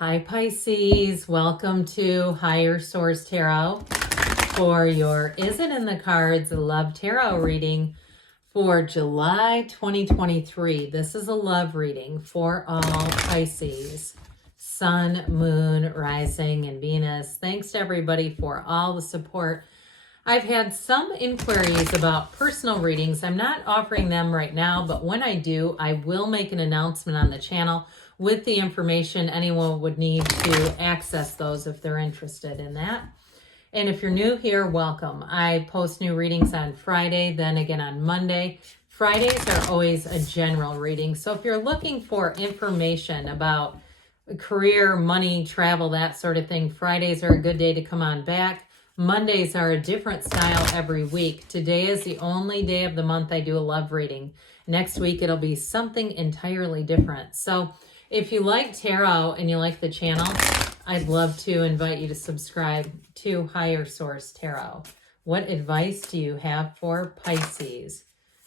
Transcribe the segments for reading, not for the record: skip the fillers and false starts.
Hi Pisces, welcome to Higher Source Tarot for your Is It in the Cards Love Tarot reading for July 2023. This is a love reading for all Pisces, Sun, Moon, Rising, and Venus. Thanks to everybody for all the support. I've had some inquiries about personal readings. I'm not offering them right now, but when I do, I will make an announcement on the channel with the information anyone would need to access those if they're interested in that. And if you're new here, welcome. I post new readings on Friday, then again on Monday. Fridays are always a general reading. So if you're looking for information about career, money, travel, that sort of thing, Fridays are a good day to come on back. Mondays are a different style every week. Today is the only day of the month I do a love reading. Next week, it'll be something entirely different. So if you like tarot and you like the channel, I'd love to invite you to subscribe to Higher Source Tarot. What advice do you have for Pisces,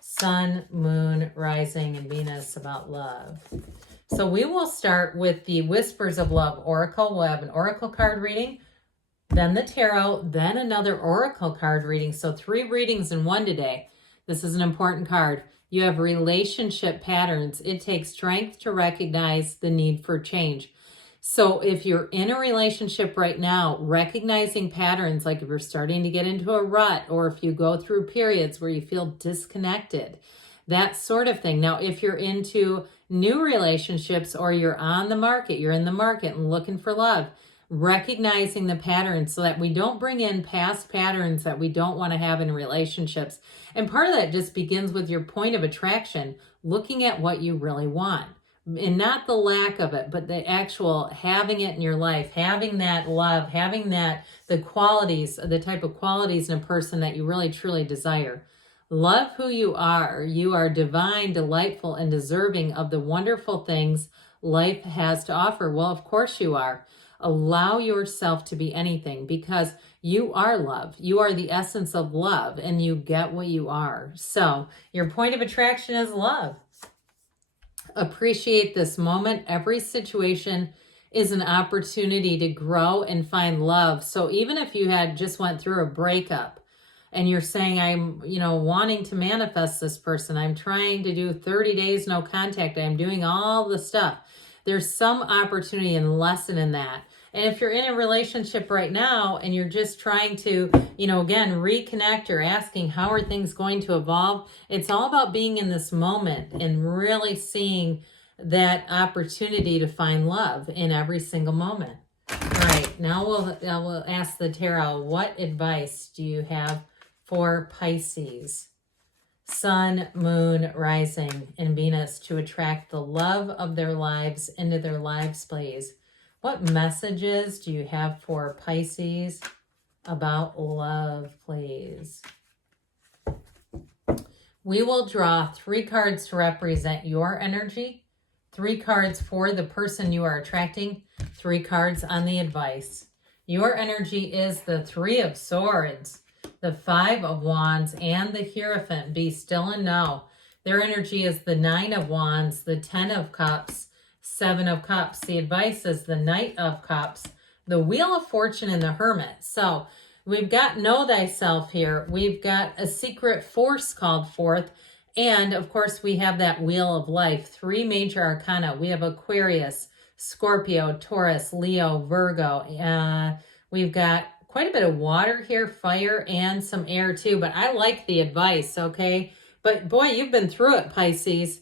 Sun, Moon, Rising, and Venus about love? So we will start with the Whispers of Love Oracle. We'll have an Oracle card reading, then the Tarot, then another Oracle card reading. So 3 readings in one today. This is an important card. You have relationship patterns. It takes strength to recognize the need for change. So if you're in a relationship right now, recognizing patterns, like if you're starting to get into a rut, or if you go through periods where you feel disconnected, that sort of thing. Now, if you're into new relationships or you're on the market, you're in the market and looking for love, recognizing the patterns so that we don't bring in past patterns that we don't want to have in relationships. And part of that just begins with your point of attraction, looking at what you really want. And not the lack of it, but the actual having it in your life, having that love, having that, the qualities, the type of qualities in a person that you really truly desire. Love who you are. You are divine, delightful, and deserving of the wonderful things life has to offer. Well, of course you are. Allow yourself to be anything, because you are love. You are the essence of love, and you get what you are. So your point of attraction is love. Appreciate this moment. Every situation is an opportunity to grow and find love. So even if you had just went through a breakup and you're saying, I'm, wanting to manifest this person, I'm trying to do 30 days no contact, I'm doing all the stuff. There's some opportunity and lesson in that. And if you're in a relationship right now and you're just trying to, again, reconnect or asking how are things going to evolve, it's all about being in this moment and really seeing that opportunity to find love in every single moment. All right, now we'll ask the tarot, what advice do you have for Pisces, Sun, Moon, Rising, and Venus to attract the love of their lives into their lives, please? What messages do you have for Pisces about love, please? We will draw 3 cards to represent your energy, 3 cards for the person you are attracting, 3 cards on the advice. Your energy is the 3 of Swords, the 5 of Wands, and the Hierophant. Be still and know. Their energy is the 9 of Wands, the 10 of Cups, 7 of Cups. The advice is the Knight of Cups, the Wheel of Fortune, and the Hermit. So we've got Know Thyself here. We've got a secret force called forth. And of course, we have that Wheel of Life, 3 major arcana. We have Aquarius, Scorpio, Taurus, Leo, Virgo. We've got quite a bit of water here, fire, and some air too. But I like the advice, okay? But boy, you've been through it, Pisces.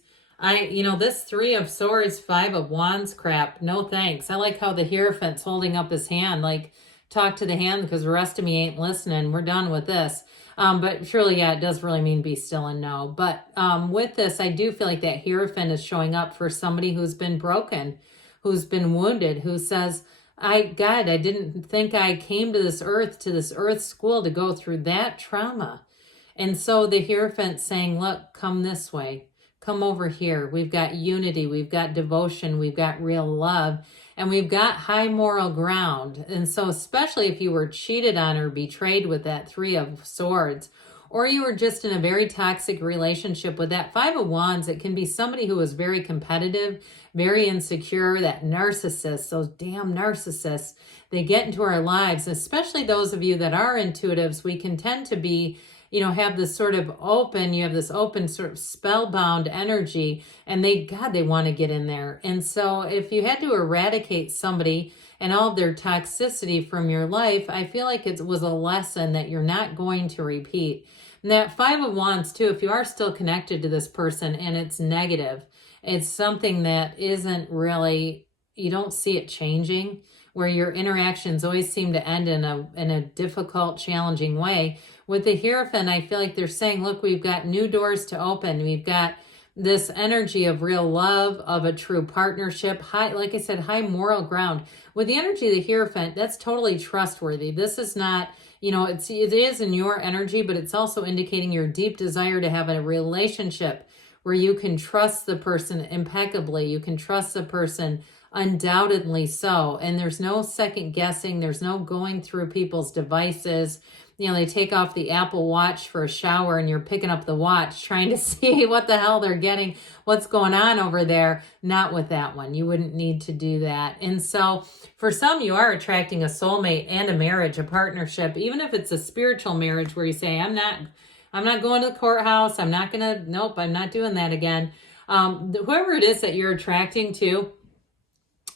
This 3 of Swords, 5 of Wands crap, no thanks. I like how the Hierophant's holding up his hand, like, talk to the hand because the rest of me ain't listening. We're done with this. But surely, yeah, it does really mean be still and know. But with this, I do feel like that Hierophant is showing up for somebody who's been broken, who's been wounded, who says, God, I didn't think I came to this earth school to go through that trauma. And so the Hierophant's saying, look, come this way. Come over here. We've got unity. We've got devotion. We've got real love. And we've got high moral ground. And so especially if you were cheated on or betrayed with that 3 of Swords, or you were just in a very toxic relationship. With that Five of Wands, it can be somebody who is very competitive, very insecure, that narcissist, those damn narcissists. They get into our lives, especially those of you that are intuitives. We can tend to be, have this sort of open, you have this open sort of spellbound energy, and they want to get in there. And so if you had to eradicate somebody and all of their toxicity from your life, I feel like it was a lesson that you're not going to repeat. And that Five of Wands too, if you are still connected to this person and it's negative, it's something that isn't really, you don't see it changing, where your interactions always seem to end in a difficult, challenging way. With the Hierophant, I feel like they're saying, look, we've got new doors to open. We've got this energy of real love, of a true partnership, high, like I said, high moral ground. With the energy of the Hierophant, that's totally trustworthy. This is not, it is in your energy, but it's also indicating your deep desire to have a relationship where you can trust the person impeccably. You can trust the person undoubtedly so. And there's no second guessing. There's no going through people's devices. They take off the Apple Watch for a shower and you're picking up the watch trying to see what the hell they're getting, what's going on over there. Not with that one. You wouldn't need to do that. And so for some, you are attracting a soulmate and a marriage, a partnership, even if it's a spiritual marriage where you say, I'm not going to the courthouse. Nope, I'm not doing that again. Whoever it is that you're attracting to,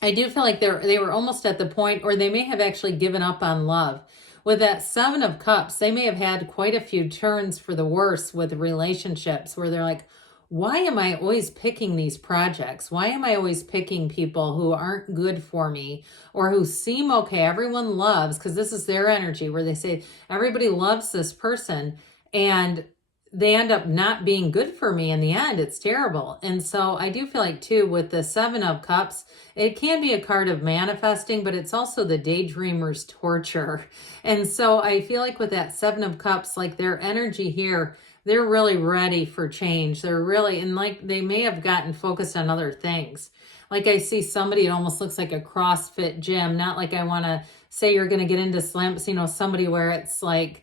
I do feel like they were almost at the point, or they may have actually given up on love. With that Seven of Cups, they may have had quite a few turns for the worse with relationships where they're like, why am I always picking these projects? Why am I always picking people who aren't good for me or who seem okay? Everyone loves, because this is their energy where they say, everybody loves this person, and they end up not being good for me in the end. It's terrible. And so I do feel like too, with the Seven of Cups, it can be a card of manifesting, but it's also the daydreamer's torture. And so I feel like with that Seven of Cups, like their energy here, they're really ready for change. They're really, and like they may have gotten focused on other things. Like I see somebody, it almost looks like a CrossFit gym. Not like I want to say you're going to get into slumps, somebody where it's like,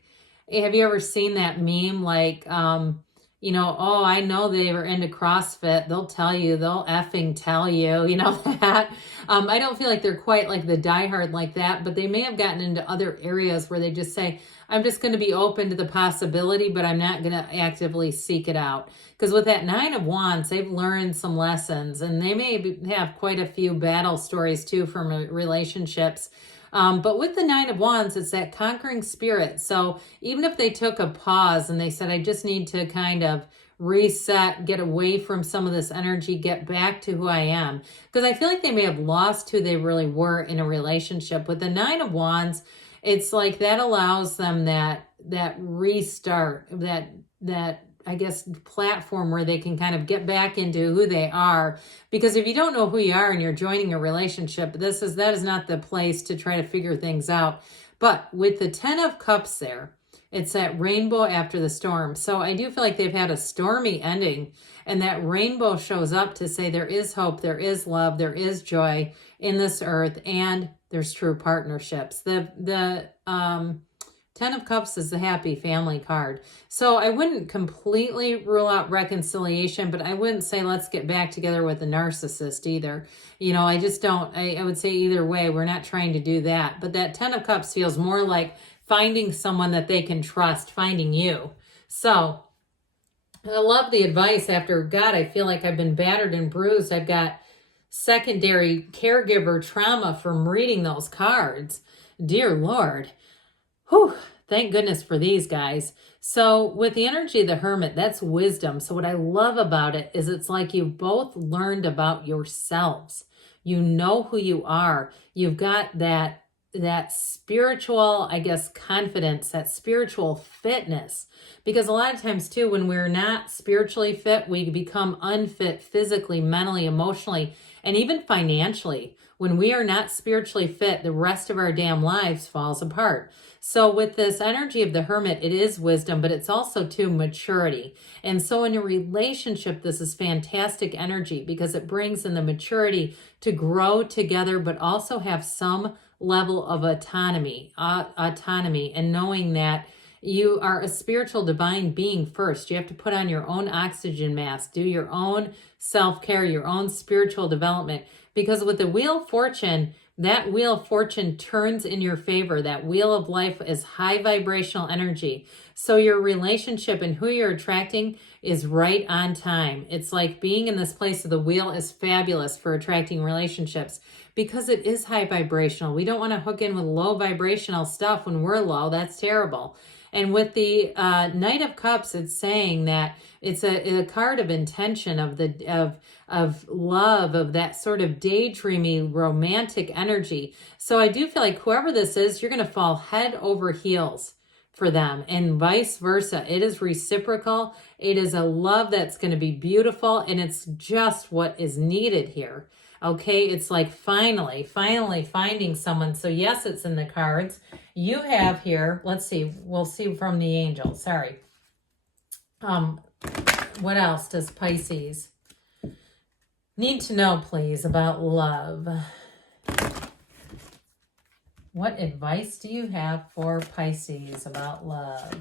have you ever seen that meme? Like, oh, I know they were into CrossFit. They'll effing tell you, that. I don't feel like they're quite like the diehard like that, but they may have gotten into other areas where they just say, I'm just going to be open to the possibility, but I'm not going to actively seek it out. Because with that Nine of Wands, they've learned some lessons, and they may have quite a few battle stories too from relationships. But with the Nine of Wands, it's that conquering spirit. So even if they took a pause and they said, I just need to kind of reset, get away from some of this energy, get back to who I am. Because I feel like they may have lost who they really were in a relationship. With the Nine of Wands, it's like that allows them that restart, that I guess, platform where they can kind of get back into who they are. Because if you don't know who you are and you're joining a relationship, that is not the place to try to figure things out. But with the Ten of Cups there, it's that rainbow after the storm. So I do feel like they've had a stormy ending, and that rainbow shows up to say there is hope, there is love, there is joy in this earth, and there's true partnerships. The Ten of Cups is the happy family card. So I wouldn't completely rule out reconciliation, but I wouldn't say let's get back together with a narcissist either. I just don't, I would say either way, we're not trying to do that. But that Ten of Cups feels more like finding someone that they can trust, finding you. So I love the advice after, God, I feel like I've been battered and bruised. I've got secondary caregiver trauma from reading those cards. Dear Lord. Whew, thank goodness for these guys. So with the energy of the Hermit, that's wisdom. So what I love about it is it's like you both learned about yourselves. You know who you are. You've got that spiritual, I guess, confidence, that spiritual fitness. Because a lot of times too, when we're not spiritually fit, we become unfit physically, mentally, emotionally, and even financially. When we are not spiritually fit, the rest of our damn lives falls apart. So with this energy of the Hermit, it is wisdom, but it's also too maturity. And so in a relationship, this is fantastic energy because it brings in the maturity to grow together, but also have some level of autonomy and knowing that You are a spiritual divine being first. You have to put on your own oxygen mask, do your own self-care, your own spiritual development. Because with the Wheel of Fortune, that Wheel of Fortune turns in your favor. That Wheel of Life is high vibrational energy. So your relationship and who you're attracting is right on time. It's like being in this place of the wheel is fabulous for attracting relationships because it is high vibrational. We don't want to hook in with low vibrational stuff when we're low. That's terrible. And with the Knight of Cups, it's saying that it's a card of intention, of love, of that sort of daydreamy, romantic energy. So I do feel like whoever this is, you're going to fall head over heels for them, and vice versa. It is reciprocal. It is a love that's going to be beautiful, and it's just what is needed here. Okay, it's like finally finding someone. So yes, it's in the cards. You have here, let's see, we'll see from the angels. Sorry. What else does Pisces need to know, please, about love? What advice do you have for Pisces about love?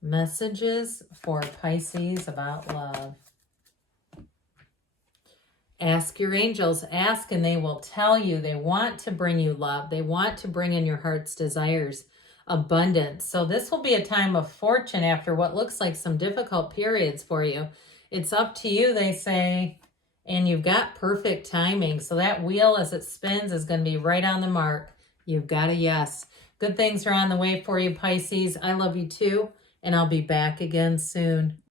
Messages for Pisces about love. Ask your angels. Ask and they will tell you. They want to bring you love. They want to bring in your heart's desires, abundance. So this will be a time of fortune after what looks like some difficult periods for you. It's up to you, they say. And you've got perfect timing. So that wheel as it spins is going to be right on the mark. You've got a yes. Good things are on the way for you, Pisces. I love you too. And I'll be back again soon.